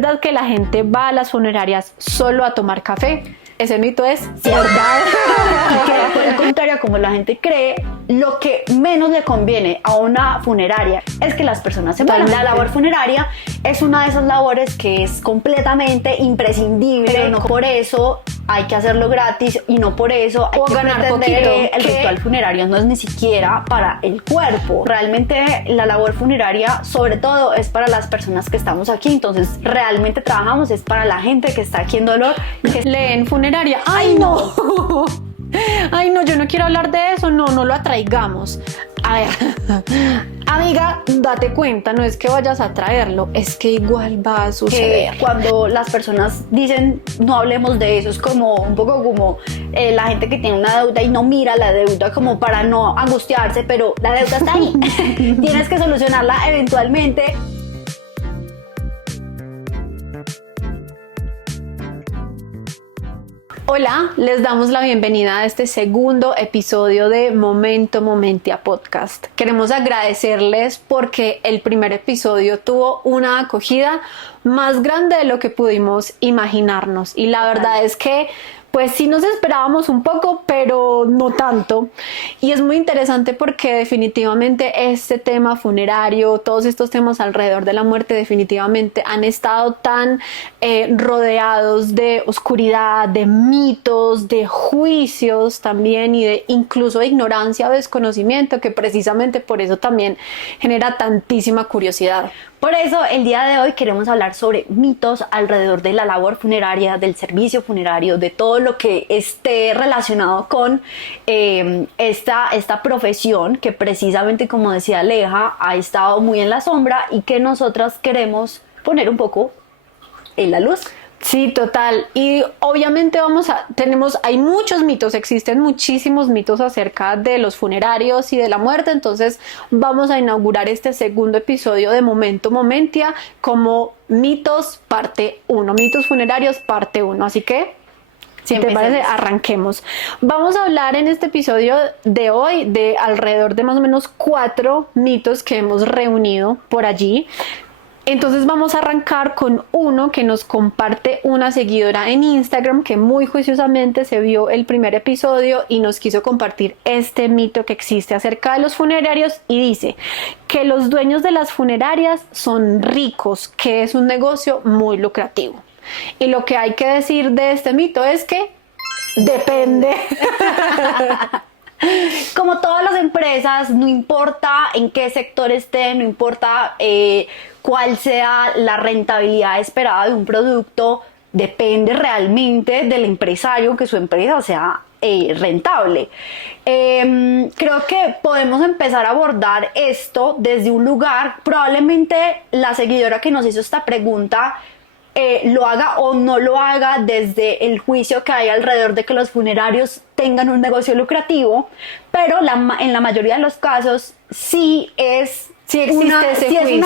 verdad que la gente va a las funerarias solo a tomar café? Ese mito es verdad. Que por el contrario, como la gente cree, lo que menos le conviene a una funeraria es que las personas se mueran. La labor funeraria es una de esas labores que es completamente imprescindible, pero no por eso hay que hacerlo gratis y no por eso hay que ganar poquito. El ritual funerario no es ni siquiera para el cuerpo. Realmente la labor funeraria sobre todo es para las personas que estamos aquí, entonces realmente trabajamos es para la gente que está aquí en dolor, que leen funeraria. ¡Ay, no! Ay, no, yo no quiero hablar de eso. No lo atraigamos. A ver, amiga, date cuenta, no es que vayas a traerlo, es que igual va a suceder. Que cuando las personas dicen no hablemos de eso, es como un poco como la gente que tiene una deuda y no mira la deuda como para no angustiarse, pero la deuda está ahí. Tienes que solucionarla eventualmente. Hola, les damos la bienvenida a este segundo episodio de Momento Momentia Podcast. Queremos agradecerles porque el primer episodio tuvo una acogida más grande de lo que pudimos imaginarnos y la verdad es que pues sí nos esperábamos un poco, pero no tanto. Y es muy interesante porque definitivamente este tema funerario, todos estos temas alrededor de la muerte definitivamente han estado tan rodeados de oscuridad, de mitos, de juicios también y de incluso de ignorancia o desconocimiento, que precisamente por eso también genera tantísima curiosidad. Por eso el día de hoy queremos hablar sobre mitos alrededor de la labor funeraria, del servicio funerario, de todo lo que esté relacionado con esta profesión que precisamente, como decía Aleja, ha estado muy en la sombra y que nosotras queremos poner un poco en la luz. Sí, total. Y obviamente hay muchos mitos, existen muchísimos mitos acerca de los funerarios y de la muerte, entonces vamos a inaugurar este segundo episodio de Momento Momentia como mitos parte 1, mitos funerarios parte 1, así que si te parece, arranquemos. Vamos a hablar en este episodio de hoy de alrededor de más o menos 4 mitos que hemos reunido por allí. Entonces vamos a arrancar con uno que nos comparte una seguidora en Instagram que muy juiciosamente se vio el primer episodio y nos quiso compartir este mito que existe acerca de los funerarios y dice que los dueños de las funerarias son ricos, que es un negocio muy lucrativo. Y lo que hay que decir de este mito es que depende. Como todas las empresas, no importa en qué sector esté, no importa cuál sea la rentabilidad esperada de un producto, depende realmente del empresario que su empresa sea rentable. Creo que podemos empezar a abordar esto desde un lugar, probablemente la seguidora que nos hizo esta pregunta lo haga o no lo haga desde el juicio que hay alrededor de que los funerarios tengan un negocio lucrativo, pero en la mayoría de los casos sí existe una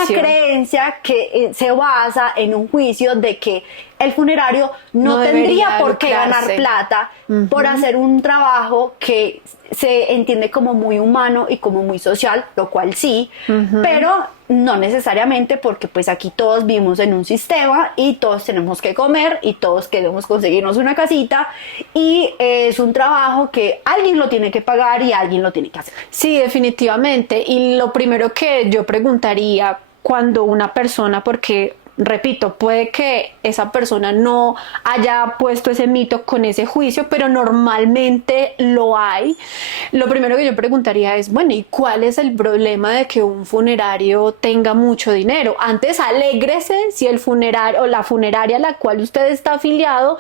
creencia que se basa en un juicio de que el funerario no tendría por qué ganar plata por hacer un trabajo que se entiende como muy humano y como muy social, lo cual sí, pero no necesariamente, porque pues aquí todos vivimos en un sistema y todos tenemos que comer y todos queremos conseguirnos una casita y es un trabajo que alguien lo tiene que pagar y alguien lo tiene que hacer. Sí, definitivamente. Y lo primero que yo preguntaría cuando una persona, porque repito, puede que esa persona no haya puesto ese mito con ese juicio, pero normalmente lo hay. Lo primero que yo preguntaría es, bueno, ¿y cuál es el problema de que un funerario tenga mucho dinero? Antes, alégrese si el funerario o la funeraria a la cual usted está afiliado,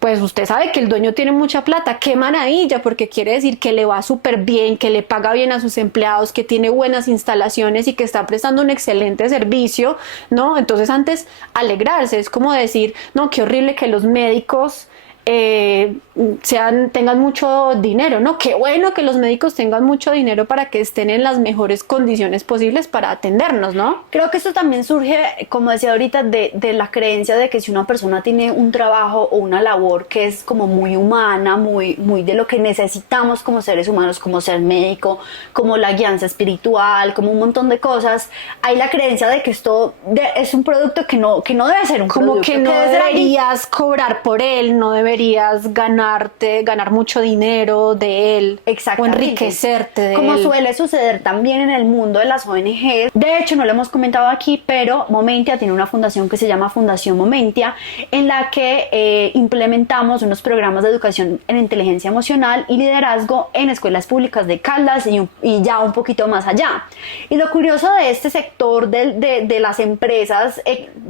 pues usted sabe que el dueño tiene mucha plata, qué maravilla, porque quiere decir que le va súper bien, que le paga bien a sus empleados, que tiene buenas instalaciones y que está prestando un excelente servicio, ¿no? Entonces antes alegrarse, es como decir, no, qué horrible que los médicos tengan mucho dinero, ¿no? Qué bueno que los médicos tengan mucho dinero para que estén en las mejores condiciones posibles para atendernos, ¿no? Creo que esto también surge, como decía ahorita, de la creencia de que si una persona tiene un trabajo o una labor que es como muy humana, muy de lo que necesitamos como seres humanos, como ser médico, como la guianza espiritual, como un montón de cosas, hay la creencia de que esto es un producto que no debe ser un como producto. que no deberías cobrar por él, no deberías ganar mucho dinero de él, o enriquecerte de como él. suele suceder también en el mundo de las ONGs. De hecho, no lo hemos comentado aquí, pero Momentia tiene una fundación que se llama Fundación Momentia, en la que implementamos unos programas de educación en inteligencia emocional y liderazgo en escuelas públicas de Caldas y ya un poquito más allá. Y lo curioso de este sector de las empresas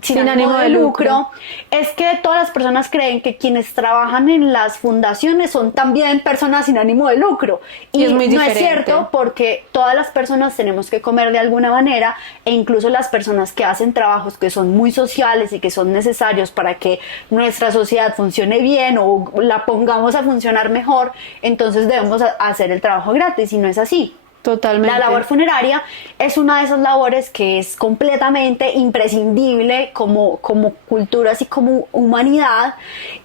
sin ánimo de lucro es que todas las personas creen que quienes trabajan en las fundaciones son también personas sin ánimo de lucro, y es muy no diferente. es cierto, porque todas las personas tenemos que comer de alguna manera, e incluso las personas que hacen trabajos que son muy sociales y que son necesarios para que nuestra sociedad funcione bien o la pongamos a funcionar mejor, entonces debemos hacer el trabajo gratis, y no es así. Totalmente. La labor funeraria es una de esas labores que es completamente imprescindible como cultura, así como humanidad,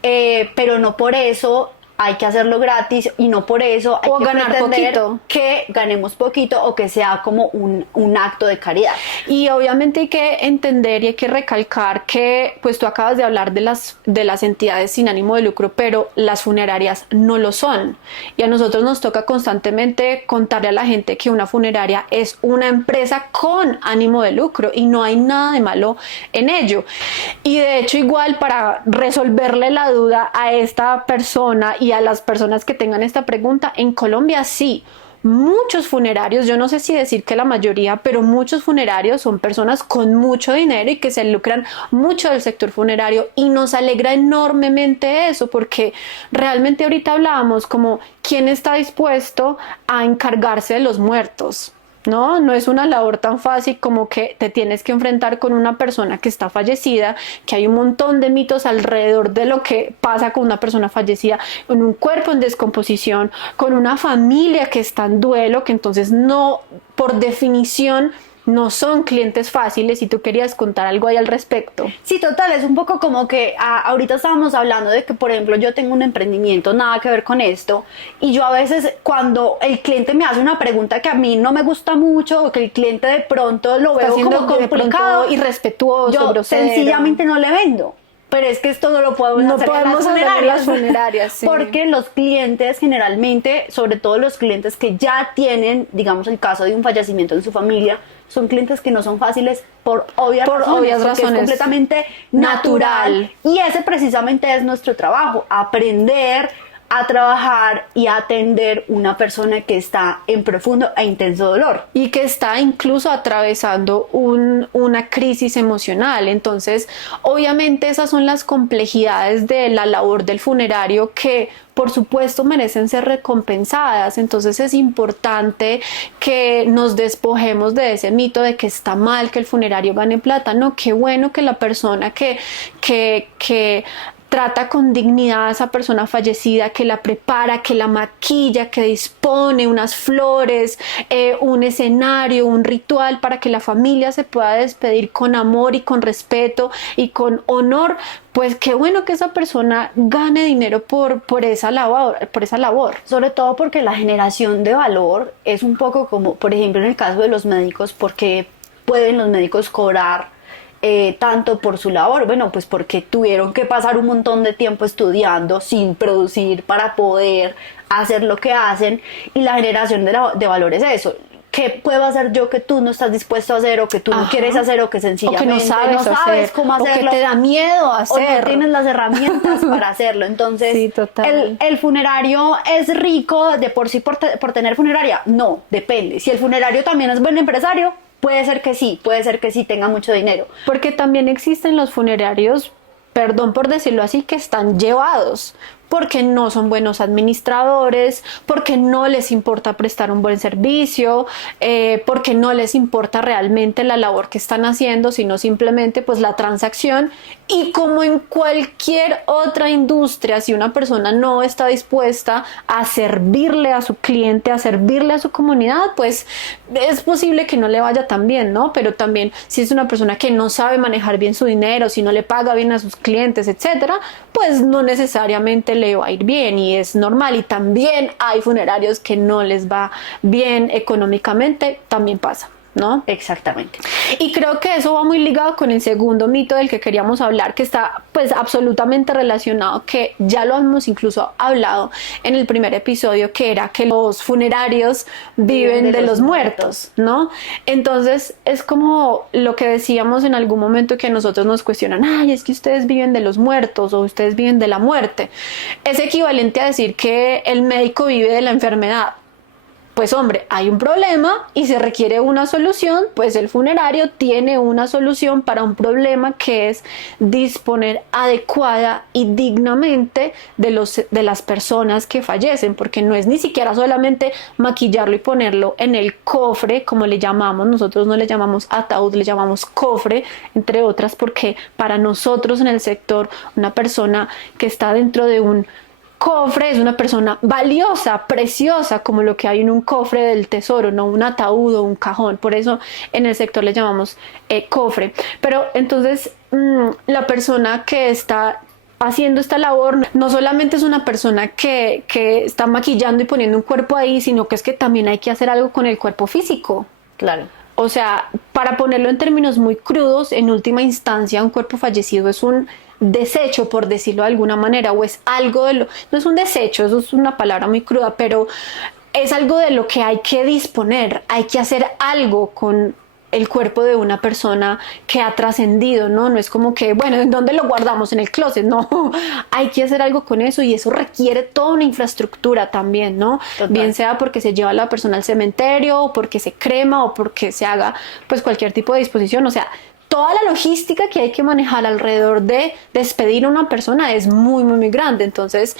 pero no por eso hay que hacerlo gratis, y no por eso hay que ganar pretender poquito. que ganemos poquito o que sea como un acto de caridad. Y obviamente hay que entender y hay que recalcar que, pues tú acabas de hablar de las entidades sin ánimo de lucro, pero las funerarias no lo son. Y a nosotros nos toca constantemente contarle a la gente que una funeraria es una empresa con ánimo de lucro y no hay nada de malo en ello. Y de hecho, igual, para resolverle la duda a esta persona y a las personas que tengan esta pregunta, en Colombia sí, muchos funerarios, yo no sé si decir que la mayoría, pero muchos funerarios son personas con mucho dinero y que se lucran mucho del sector funerario, y nos alegra enormemente eso, porque realmente ahorita hablábamos como quién está dispuesto a encargarse de los muertos. No es una labor tan fácil como que te tienes que enfrentar con una persona que está fallecida, que hay un montón de mitos alrededor de lo que pasa con una persona fallecida, con un cuerpo en descomposición, con una familia que está en duelo, que entonces no, por definición, no son clientes fáciles. Y tú querías contar algo ahí al respecto. Sí, total, es un poco como que ahorita estábamos hablando de que, por ejemplo, yo tengo un emprendimiento, nada que ver con esto, y yo a veces, cuando el cliente me hace una pregunta que a mí no me gusta mucho, o que el cliente de pronto lo Está veo siendo como complicado, irrespetuoso, yo grosero, sencillamente no le vendo. Pero es que esto no lo podemos hacer en las funerarias, sí. Porque los clientes generalmente, sobre todo los clientes que ya tienen, digamos, el caso de un fallecimiento en su familia, son clientes que no son fáciles por obvias razones. Es completamente natural. Y ese precisamente es nuestro trabajo: aprender a trabajar y a atender una persona que está en profundo e intenso dolor. Y que está incluso atravesando una crisis emocional. Entonces, obviamente esas son las complejidades de la labor del funerario, que por supuesto merecen ser recompensadas. Entonces es importante que nos despojemos de ese mito de que está mal que el funerario gane plata. No, qué bueno que la persona que trata con dignidad a esa persona fallecida, que la prepara, que la maquilla, que dispone unas flores, un escenario, un ritual para que la familia se pueda despedir con amor y con respeto y con honor. Pues qué bueno que esa persona gane dinero por esa labor. Sobre todo porque la generación de valor es un poco como, por ejemplo, en el caso de los médicos, porque pueden los médicos cobrar tanto por su labor. Bueno, pues porque tuvieron que pasar un montón de tiempo estudiando sin producir para poder hacer lo que hacen, y la generación de valor es eso. ¿Qué puedo hacer yo que tú no estás dispuesto a hacer, o que tú no quieres hacer, o que sencillamente o que no sabes cómo hacerlo, o que te da miedo hacer, o no tienes las herramientas para hacerlo? Entonces, sí, total. El funerario es rico de por sí por tener funeraria. No, depende. Si el funerario también es buen empresario, puede ser que sí tenga mucho dinero. Porque también existen los funerarios, perdón por decirlo así, que están llevados, porque no son buenos administradores, porque no les importa prestar un buen servicio, porque no les importa realmente la labor que están haciendo, sino simplemente pues la transacción. Y como en cualquier otra industria, si una persona no está dispuesta a servirle a su cliente, a servirle a su comunidad, pues es posible que no le vaya tan bien, ¿no? Pero también si es una persona que no sabe manejar bien su dinero, si no le paga bien a sus clientes, etcétera, pues no necesariamente le va a ir bien, y es normal. Y también hay funerarios que no les va bien económicamente, también pasa, ¿no? Exactamente. Y creo que eso va muy ligado con el segundo mito del que queríamos hablar, que está pues absolutamente relacionado, que ya lo hemos incluso hablado en el primer episodio, que era que los funerarios viven de los muertos, ¿no? Entonces es como lo que decíamos en algún momento, que nosotros nos cuestionan, ay, es que ustedes viven de los muertos o ustedes viven de la muerte. Es equivalente a decir que el médico vive de la enfermedad. Pues hombre, hay un problema y se requiere una solución, pues el funerario tiene una solución para un problema, que es disponer adecuada y dignamente de las personas que fallecen, porque no es ni siquiera solamente maquillarlo y ponerlo en el cofre, como le llamamos, nosotros no le llamamos ataúd, le llamamos cofre, entre otras, porque para nosotros en el sector una persona que está dentro de un cofre es una persona valiosa, preciosa, como lo que hay en un cofre del tesoro, no un ataúd o un cajón. Por eso en el sector le llamamos cofre. Pero entonces la persona que está haciendo esta labor no solamente es una persona que está maquillando y poniendo un cuerpo ahí, sino que es que también hay que hacer algo con el cuerpo físico. Claro. O sea, para ponerlo en términos muy crudos, en última instancia un cuerpo fallecido es un desecho, por decirlo de alguna manera, o es algo de lo, no es un desecho, eso es una palabra muy cruda, pero es algo de lo que hay que disponer, hay que hacer algo con el cuerpo de una persona que ha trascendido, ¿no? No es como que, bueno, ¿en dónde lo guardamos? En el closet, no, hay que hacer algo con eso, y eso requiere toda una infraestructura también, ¿no? Total. Bien sea porque se lleva a la persona al cementerio, o porque se crema, o porque se haga pues cualquier tipo de disposición, o sea, toda la logística que hay que manejar alrededor de despedir a una persona es muy, muy, muy grande. Entonces,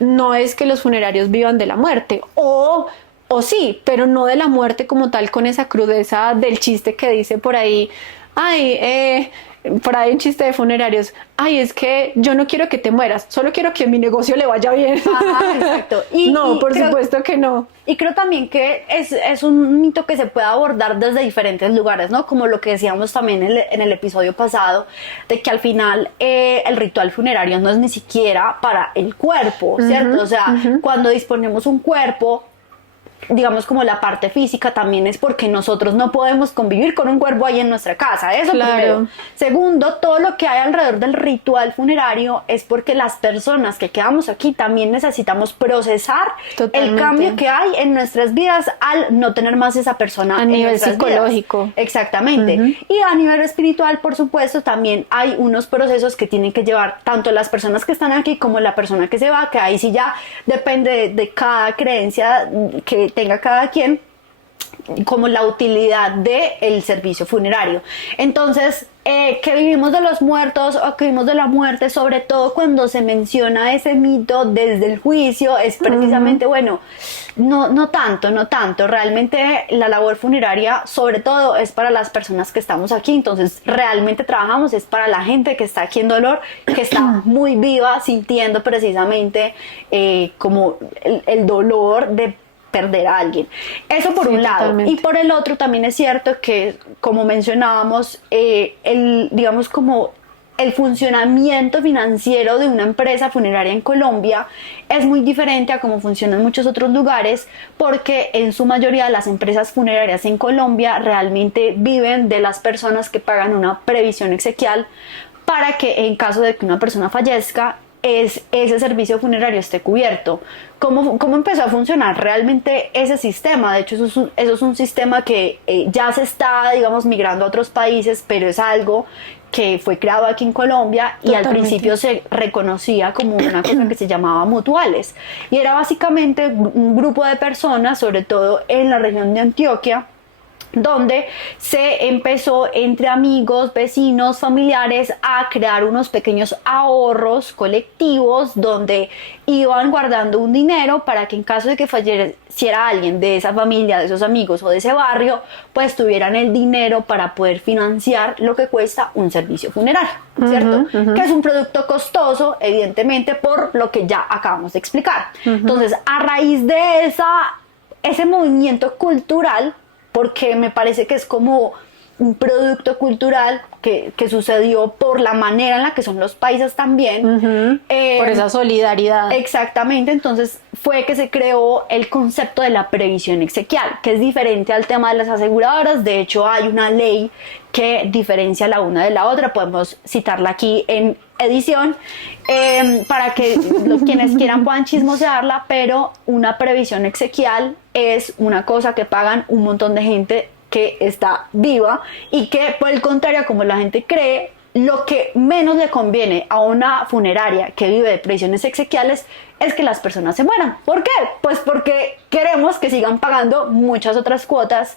no es que los funerarios vivan de la muerte, o sí, pero no de la muerte como tal, con esa crudeza del chiste que dice por ahí, ay, por ahí un chiste de funerarios, ay, es que yo no quiero que te mueras, solo quiero que mi negocio le vaya bien. Ajá, exacto. No, por supuesto que no. Y creo también que es un mito que se puede abordar desde diferentes lugares, ¿no? Como lo que decíamos también en el episodio pasado, de que al final el ritual funerario no es ni siquiera para el cuerpo, ¿cierto? O sea, cuando disponemos un cuerpo, digamos, como la parte física, también es porque nosotros no podemos convivir con un cuerpo ahí en nuestra casa, eso Claro. primero. Segundo, todo lo que hay alrededor del ritual funerario es porque las personas que quedamos aquí también necesitamos procesar Totalmente. el cambio que hay en nuestras vidas al no tener más esa persona A en nivel nuestras psicológico. vidas. Exactamente. Y a nivel espiritual, por supuesto, también hay unos procesos que tienen que llevar tanto las personas que están aquí como la persona que se va, que ahí sí ya depende de cada creencia que tenga cada quien, como la utilidad del servicio funerario. Entonces, que vivimos de los muertos o que vivimos de la muerte, sobre todo cuando se menciona ese mito desde el juicio, es precisamente, bueno, no tanto. Realmente la labor funeraria, sobre todo, es para las personas que estamos aquí. Entonces, realmente trabajamos, es para la gente que está aquí en dolor, que está muy viva, sintiendo precisamente como el dolor de perder a alguien. Eso por un lado. Totalmente. Y por el otro también es cierto que, como mencionábamos, digamos como el funcionamiento financiero de una empresa funeraria en Colombia es muy diferente a cómo funciona en muchos otros lugares, porque en su mayoría las empresas funerarias en Colombia realmente viven de las personas que pagan una previsión exequial para que en caso de que una persona fallezca, ese servicio funerario esté cubierto. ¿Cómo empezó a funcionar realmente ese sistema? De hecho, eso es un sistema que ya se está, digamos, migrando a otros países, pero es algo que fue creado aquí en Colombia. Y al principio se reconocía como una cosa que se llamaba mutuales. Y era básicamente un grupo de personas, sobre todo en la región de Antioquia, donde se empezó entre amigos, vecinos, familiares a crear unos pequeños ahorros colectivos donde iban guardando un dinero para que en caso de que falleciera alguien de esa familia, de esos amigos o de ese barrio, pues tuvieran el dinero para poder financiar lo que cuesta un servicio funerario, ¿cierto? Que es un producto costoso, evidentemente, por lo que ya acabamos de explicar. Entonces, a raíz de ese movimiento cultural, porque me parece que es como un producto cultural que sucedió por la manera en la que son los países también. Por esa solidaridad. Exactamente, entonces fue que se creó el concepto de la previsión exequial, que es diferente al tema de las aseguradoras. De hecho, hay una ley que diferencia la una de la otra, podemos citarla aquí en edición, para que quienes quieran puedan chismosearla, pero una previsión exequial es una cosa que pagan un montón de gente que está viva y que, por el contrario, como la gente cree, lo que menos le conviene a una funeraria que vive de previsiones exequiales es que las personas se mueran. ¿Por qué? Pues porque queremos que sigan pagando muchas otras cuotas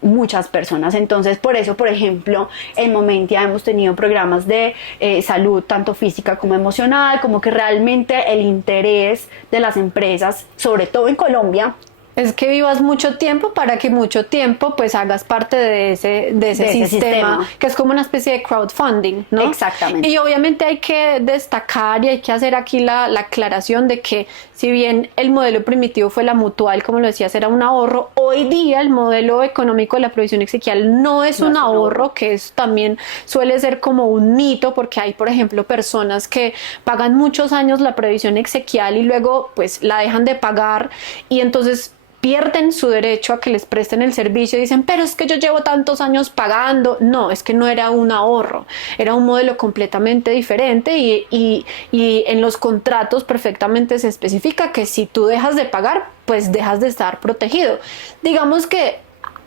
muchas personas. Entonces, por eso, por ejemplo, en Momentia hemos tenido programas de salud, tanto física como emocional, como que realmente el interés de las empresas, sobre todo en Colombia, es que vivas mucho tiempo para que mucho tiempo pues hagas parte de ese sistema, que es como una especie de crowdfunding, ¿no? Exactamente. Y obviamente hay que destacar y hay que hacer aquí la aclaración de que si bien el modelo primitivo fue la mutual, como lo decías, era un ahorro, hoy día el modelo económico de la provisión exequial no es un ahorro, que es, también suele ser como un mito, porque hay, por ejemplo, personas que pagan muchos años la previsión exequial y luego pues la dejan de pagar y entonces pierden su derecho a que les presten el servicio y dicen, pero es que yo llevo tantos años pagando. No, es que no era un ahorro, era un modelo completamente diferente y en los contratos perfectamente se especifica que si tú dejas de pagar, pues dejas de estar protegido. Digamos que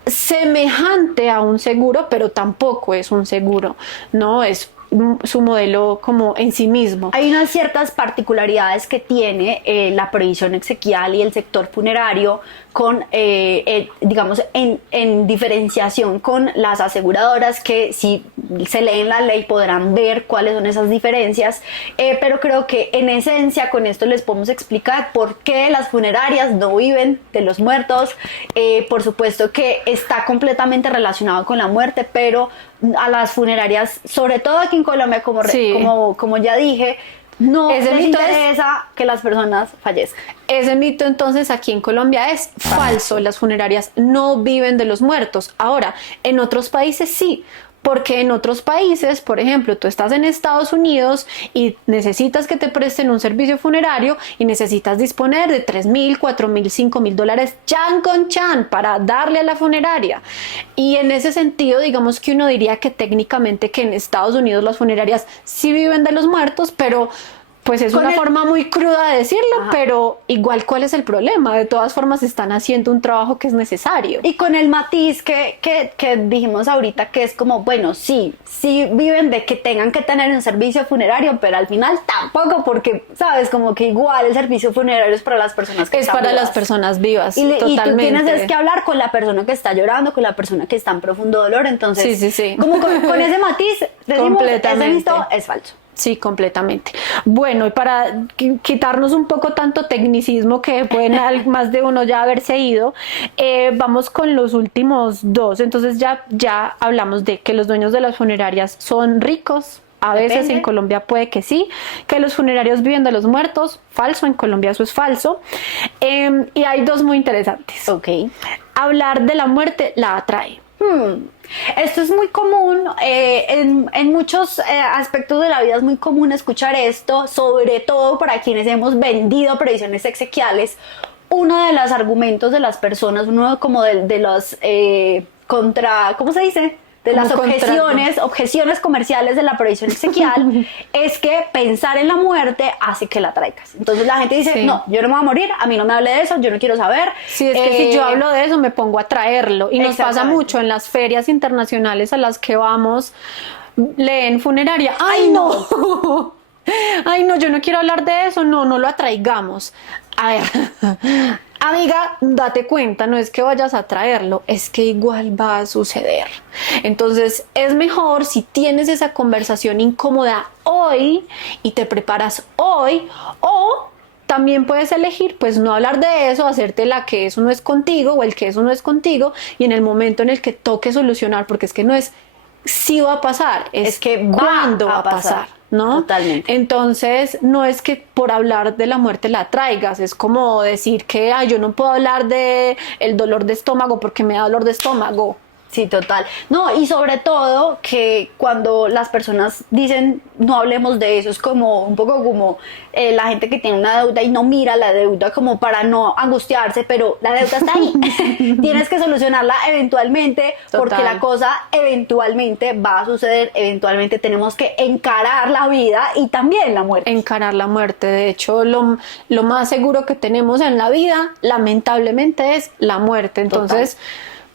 semejante a un seguro, pero tampoco es un seguro, ¿no? Es su modelo como en sí mismo. Hay unas ciertas particularidades que tiene la previsión exequial y el sector funerario con, digamos, en diferenciación con las aseguradoras, que si se leen la ley podrán ver cuáles son esas diferencias, pero creo que en esencia con esto les podemos explicar por qué las funerarias no viven de los muertos. Por supuesto que está completamente relacionado con la muerte, pero a las funerarias, sobre todo aquí en Colombia, como ya dije, no les interesa que las personas fallezcan. Ese mito entonces aquí en Colombia es falso, las funerarias no viven de los muertos. Ahora, en otros países sí, porque en otros países, por ejemplo, tú estás en Estados Unidos y necesitas que te presten un servicio funerario y necesitas disponer de $3,000, $4,000, $5,000 chan con chan para darle a la funeraria. Y en ese sentido, digamos que uno diría que técnicamente que en Estados Unidos las funerarias sí viven de los muertos, pero pues es una forma muy cruda de decirlo, pero igual, ¿cuál es el problema? De todas formas están haciendo un trabajo que es necesario. Y con el matiz que dijimos ahorita, que es como, bueno, sí viven de que tengan que tener un servicio funerario, pero al final tampoco, porque, ¿sabes? Como que igual el servicio funerario es para las personas que están vivas. Es para las personas vivas, totalmente. Y tú tienes que hablar con la persona que está llorando, con la persona que está en profundo dolor, entonces, sí. Como con ese matiz, decimos, ese mito es falso. Sí, completamente. Bueno, y para quitarnos un poco tanto tecnicismo que pueden más de uno ya haberse ido, vamos con los últimos dos. Entonces ya hablamos de que los dueños de las funerarias son ricos. A veces en Colombia puede que sí, que los funerarios viven de los muertos, falso, en Colombia eso es falso. Y hay dos muy interesantes. Ok. Hablar de la muerte la atrae. Esto es muy común, en muchos aspectos de la vida es muy común escuchar esto, sobre todo para quienes hemos vendido previsiones exequiales. Uno de los argumentos de las personas, uno como de los ¿cómo se dice? De las objeciones comerciales de la previsión exequial es que pensar en la muerte hace que la traigas. Entonces la gente dice, no, yo no me voy a morir, a mí no me hable de eso, yo no quiero saber. Sí, es que si yo hablo de eso me pongo a traerlo. Y nos pasa mucho en las ferias internacionales a las que vamos, leen funeraria. ¡Ay, no! Ay, no, yo no quiero hablar de eso, no lo atraigamos. A ver, amiga, date cuenta, no es que vayas a traerlo, es que igual va a suceder. Entonces es mejor si tienes esa conversación incómoda hoy y te preparas hoy, o también puedes elegir pues no hablar de eso, hacerte la que eso no es contigo o el que eso no es contigo, y en el momento en el que toque solucionar, porque es que no es si va a pasar, es que va cuándo va a a pasar, ¿no? Totalmente. Entonces, no es que por hablar de la muerte la traigas, es como decir que yo no puedo hablar de el dolor de estómago porque me da dolor de estómago. Sí, total. No, y sobre todo que cuando las personas dicen no hablemos de eso, es como un poco como la gente que tiene una deuda y no mira la deuda como para no angustiarse, pero la deuda está ahí. Tienes que solucionarla eventualmente. Total. Porque la cosa eventualmente va a suceder, eventualmente tenemos que encarar la vida y también la muerte. Encarar la muerte, de hecho lo más seguro que tenemos en la vida lamentablemente es la muerte, entonces total.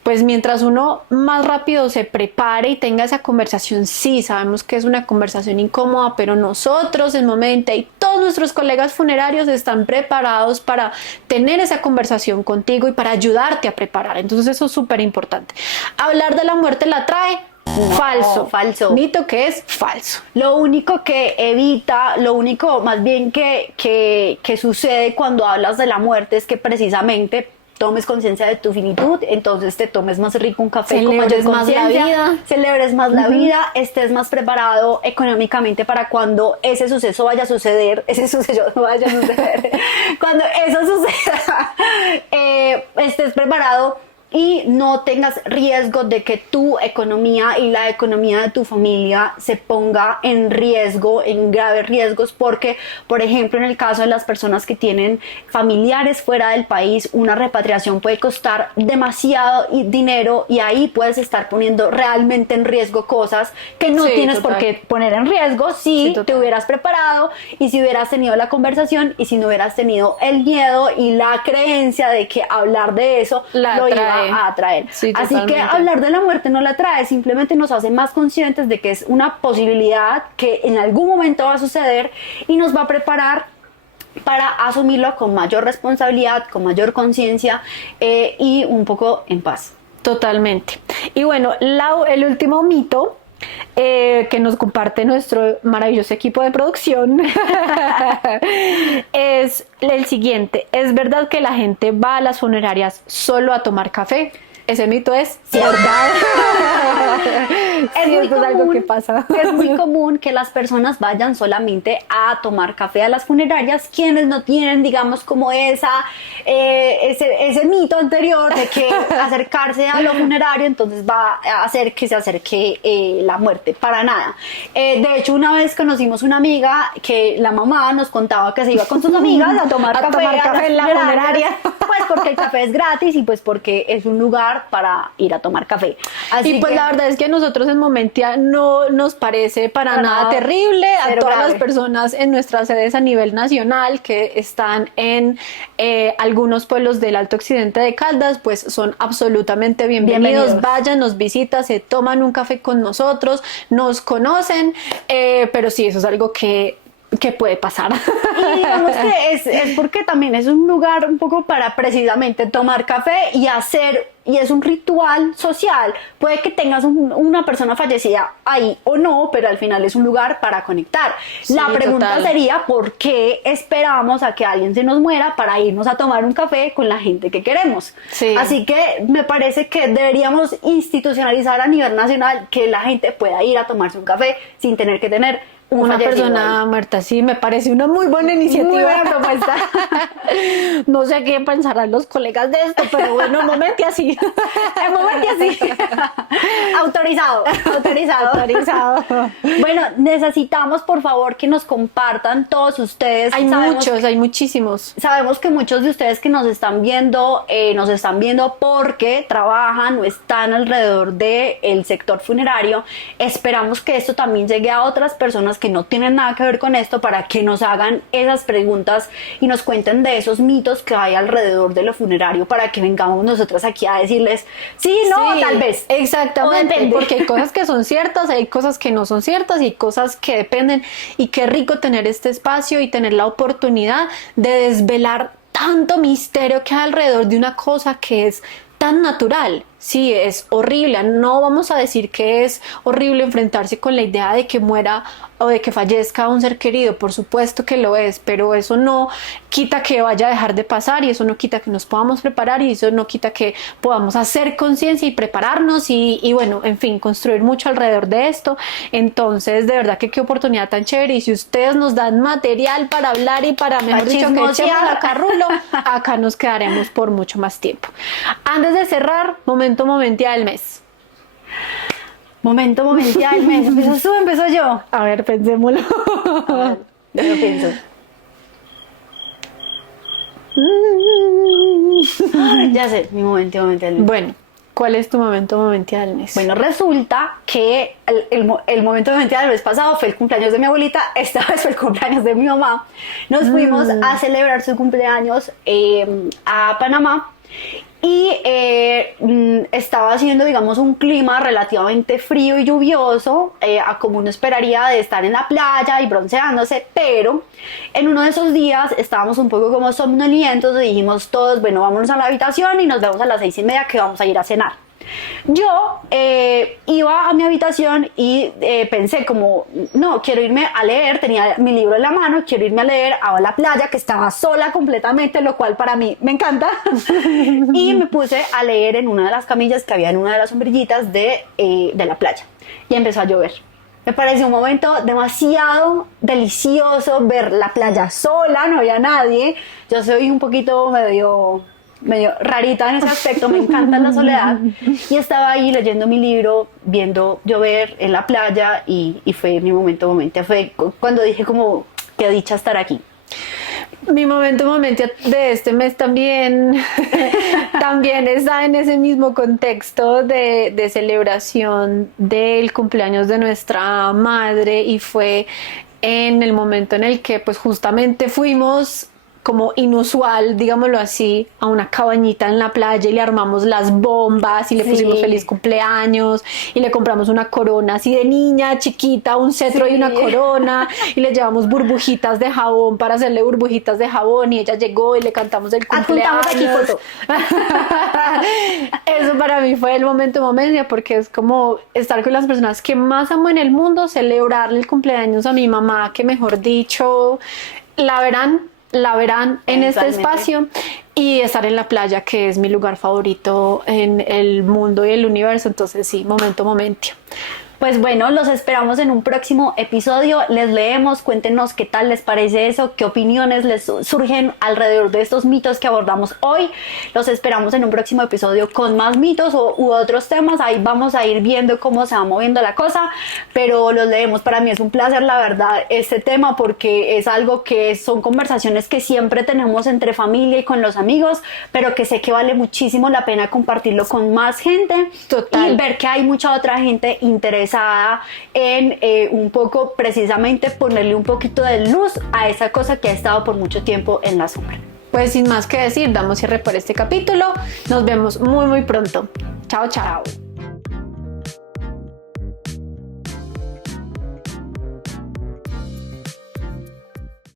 Pues mientras uno más rápido se prepare y tenga esa conversación, sí, sabemos que es una conversación incómoda, pero nosotros en Momenta y todos nuestros colegas funerarios están preparados para tener esa conversación contigo y para ayudarte a preparar. Entonces eso es súper importante. Hablar de la muerte la trae. No, falso. Mito que es falso. Lo único que evita, lo único más bien que sucede cuando hablas de la muerte es que precisamente tomes conciencia de tu finitud, entonces te tomes más rico un café con mayor conciencia, celebres más la vida, estés más preparado económicamente para cuando ese suceso vaya a suceder, cuando eso suceda, estés preparado y no tengas riesgo de que tu economía y la economía de tu familia se ponga en riesgo, en graves riesgos, porque, por ejemplo, en el caso de las personas que tienen familiares fuera del país, una repatriación puede costar demasiado dinero y ahí puedes estar poniendo realmente en riesgo cosas que no tienes por qué poner en riesgo si te hubieras preparado y si hubieras tenido la conversación y si no hubieras tenido el miedo y la creencia de que hablar de eso lo iba a atraer. Sí, así que hablar de la muerte no la atrae, simplemente nos hace más conscientes de que es una posibilidad que en algún momento va a suceder y nos va a preparar para asumirlo con mayor responsabilidad, con mayor conciencia y un poco en paz. Totalmente. Y bueno, el último mito que nos comparte nuestro maravilloso equipo de producción es el siguiente: ¿es verdad que la gente va a las funerarias solo a tomar café? Ese mito es cierto. Es algo que pasa. Es muy común que las personas vayan solamente a tomar café a las funerarias, quienes no tienen, digamos, como ese mito anterior de que acercarse a lo funerario entonces va a hacer que se acerque la muerte. Para nada. De hecho, una vez conocimos una amiga que la mamá nos contaba que se iba con sus amigas a tomar café en la funeraria. Pues porque el café es gratis y pues porque es un lugar para ir a tomar café. Así y pues la verdad es que a nosotros en Momentia no nos parece para nada terrible. A todas las personas en nuestras sedes a nivel nacional que están en algunos pueblos del Alto Occidente de Caldas, pues son absolutamente bienvenidos. Vayan, nos visitan, se toman un café con nosotros, nos conocen, pero sí, eso es algo que puede pasar. Y digamos que es porque también es un lugar un poco para precisamente tomar café y es un ritual social. Puede que tengas una persona fallecida ahí o no, pero al final es un lugar para conectar. Sí, la pregunta sería, ¿por qué esperamos a que alguien se nos muera para irnos a tomar un café con la gente que queremos? Sí. Así que me parece que deberíamos institucionalizar a nivel nacional que la gente pueda ir a tomarse un café sin tener que tener una persona muerta. Sí, me parece una muy buena iniciativa. Muy buena propuesta. No sé qué pensarán los colegas de esto, pero bueno, en Momentia así. En Momentia sí. Autorizado. Bueno, necesitamos por favor que nos compartan todos ustedes. Hay muchísimos. Sabemos que muchos de ustedes que nos están viendo porque trabajan o están alrededor del sector funerario. Esperamos que esto también llegue a otras personas que no tienen nada que ver con esto, para que nos hagan esas preguntas y nos cuenten de esos mitos que hay alrededor de lo funerario, para que vengamos nosotros aquí a decirles sí, no, tal vez. Exactamente, porque hay cosas que son ciertas, hay cosas que no son ciertas y cosas que dependen, y qué rico tener este espacio y tener la oportunidad de desvelar tanto misterio que hay alrededor de una cosa que es tan natural. Sí, es horrible. No vamos a decir que es horrible enfrentarse con la idea de que muera o de que fallezca un ser querido. Por supuesto que lo es, pero eso no quita que vaya a dejar de pasar, y eso no quita que nos podamos preparar, y eso no quita que podamos hacer conciencia y prepararnos y bueno, en fin, construir mucho alrededor de esto. Entonces, de verdad que qué oportunidad tan chévere, y si ustedes nos dan material para hablar y para, mejor dicho, que echemos la carrulo, acá nos quedaremos por mucho más tiempo. Antes de cerrar, momentia del mes. Momentia del mes. ¿Empiezas tú o empiezo yo? A ver, pensémoslo. Yo lo pienso. Ya sé, mi momento del mes. Bueno, ¿cuál es tu momentia del mes? Bueno, resulta que el momento del mes pasado fue el cumpleaños de mi abuelita, esta vez fue el cumpleaños de mi mamá. Nos fuimos a celebrar su cumpleaños a Panamá. Y estaba haciendo, digamos, un clima relativamente frío y lluvioso, a como uno esperaría de estar en la playa y bronceándose, pero en uno de esos días estábamos un poco como somnolientos y dijimos todos, bueno, vámonos a la habitación y nos vemos a las 6:30 que vamos a ir a cenar. Yo iba a mi habitación y pensé como, no, quiero irme a leer, tenía mi libro en la mano, quiero irme a leer a la playa, que estaba sola completamente, lo cual para mí me encanta. Y me puse a leer en una de las camillas que había en una de las sombrillitas de la playa, y empezó a llover. Me pareció un momento demasiado delicioso ver la playa sola, no había nadie. Yo soy un poquito medio rarita en ese aspecto, me encanta la soledad, y estaba ahí leyendo mi libro, viendo llover en la playa, y fue mi momento, fue cuando dije como, qué dicha estar aquí. Mi momento de este mes también está en ese mismo contexto de celebración del cumpleaños de nuestra madre, y fue en el momento en el que pues justamente fuimos como inusual, digámoslo así, a una cabañita en la playa, y le armamos las bombas y le pusimos feliz cumpleaños, y le compramos una corona así de niña chiquita, un cetro y una corona, y le llevamos burbujitas de jabón para hacerle burbujitas de jabón, y ella llegó y le cantamos el cumpleaños. Aquí foto. Eso para mí fue el momento, porque es como estar con las personas que más amo en el mundo, celebrarle el cumpleaños a mi mamá, que mejor dicho, la verán en este espacio, y estar en la playa, que es mi lugar favorito en el mundo y el universo. Entonces sí, momentio. Pues bueno, los esperamos en un próximo episodio, les leemos, cuéntenos qué tal les parece eso, qué opiniones les surgen alrededor de estos mitos que abordamos hoy. Los esperamos en un próximo episodio con más mitos u otros temas, ahí vamos a ir viendo cómo se va moviendo la cosa, pero los leemos. Para mí es un placer, la verdad, este tema, porque es algo que son conversaciones que siempre tenemos entre familia y con los amigos, pero que sé que vale muchísimo la pena compartirlo con más gente. Total. Y ver que hay mucha otra gente interesada en un poco, precisamente, ponerle un poquito de luz a esa cosa que ha estado por mucho tiempo en la sombra. Pues sin más que decir, damos cierre por este capítulo. Nos vemos muy pronto. Chao.